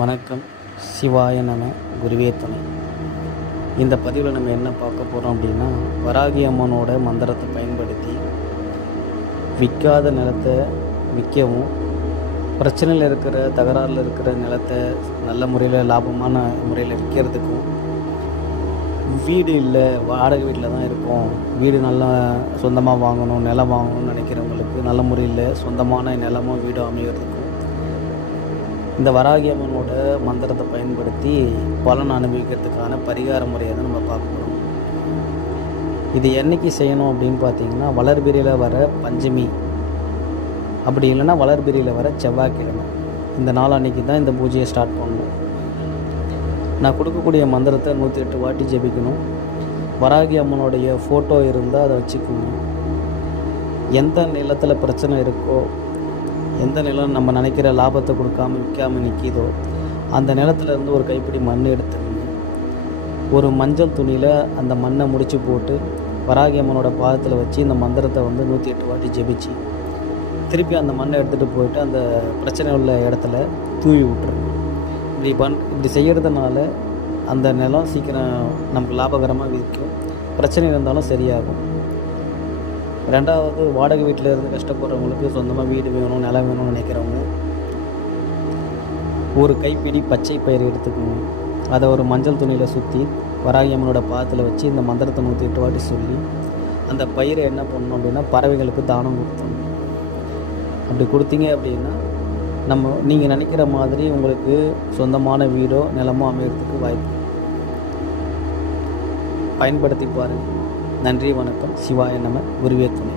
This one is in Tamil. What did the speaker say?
வணக்கம். சிவாய நம. குருவே துணை. இந்த பதிவில் நம்ம என்ன பார்க்க போகிறோம் அப்படின்னா, வராகி அம்மனோட மந்திரத்தை பயன்படுத்தி விற்காத நிலத்தை விற்கவும், பிரச்சனையில் இருக்கிற தகராறில் இருக்கிற நிலத்தை நல்ல முறையில் லாபமான முறையில் விற்கிறதுக்கும், வீடு இல்லை வாடகை வீட்டில் தான் இருக்கோம், வீடு நல்லா சொந்தமாக வாங்கணும், நிலம் வாங்கணும்னு நினைக்கிறவங்களுக்கு நல்ல முறையில் சொந்தமான நிலமோ வீடோ அமைகிறதுக்கும் இந்த வராகி அம்மனோட மந்திரத்தை பயன்படுத்தி பலன் அனுபவிக்கிறதுக்கான பரிகார முறையை தான் நம்ம பார்க்குறோம். இது என்றைக்கு செய்யணும் அப்படின்னு பார்த்தீங்கன்னா, வளர்பிறையில் வர பஞ்சமி, அப்படி இல்லைன்னா வளர்பிறையில் வர செவ்வாய்க்கிழமை, இந்த நாள் அன்றைக்கி தான் இந்த பூஜையை ஸ்டார்ட் பண்ணணும். நான் கொடுக்கக்கூடிய மந்திரத்தை 108 வாட்டி ஜெபிக்கணும். வராகி அம்மனுடைய ஃபோட்டோ இருந்தால் அதை வச்சுக்கணும். எந்த நிலத்தில் பிரச்சனை இருக்கோ, எந்த நிலம் நம்ம நினைக்கிற லாபத்தை கொடுக்காமல் விற்காமல் நிற்கிதோ, அந்த நிலத்துலேருந்து ஒரு கைப்பிடி மண் எடுத்துக்கணும். ஒரு மஞ்சள் துணியில் அந்த மண்ணை முடித்து போட்டு வராகி அம்மனோட பாதத்தில் வச்சு இந்த மந்திரத்தை 108 வாட்டி ஜெபிச்சு, திருப்பி அந்த மண்ணை எடுத்துகிட்டு போயிட்டு அந்த பிரச்சனை உள்ள இடத்துல தூவி விட்டுருங்க. இப்படி செய்கிறதுனால அந்த நிலம் சீக்கிரம் நமக்கு லாபகரமாக விற்கும், பிரச்சனை இருந்தாலும் சரியாகும். ரெண்டாவது, வாடகை வீட்டில் இருந்து கஷ்டப்படுறவங்களுக்கு சொந்தமாக வீடு வேணும், நிலம் வேணும்னு நினைக்கிறவங்க ஒரு கைப்பிடி பச்சை பயிர் எடுத்துக்கணும். அதை ஒரு மஞ்சள் துணியில் சுற்றி வராகி அம்மனோட பாதத்தில் வச்சு இந்த மந்திரத்தை 108 வாட்டி சொல்லி அந்த பயிரை என்ன பண்ணணும் அப்படின்னா பறவைகளுக்கு தானம் கொடுத்தணும். அப்படி கொடுத்தீங்க அப்படின்னா நீங்கள் நினைக்கிற மாதிரி உங்களுக்கு சொந்தமான வீடோ நிலமோ அமைகிறதுக்கு வாய்ப்பு. பயன்படுத்தி பாருங்கள். நன்றி, வணக்கம். சிவாய நம. குருவே துணை.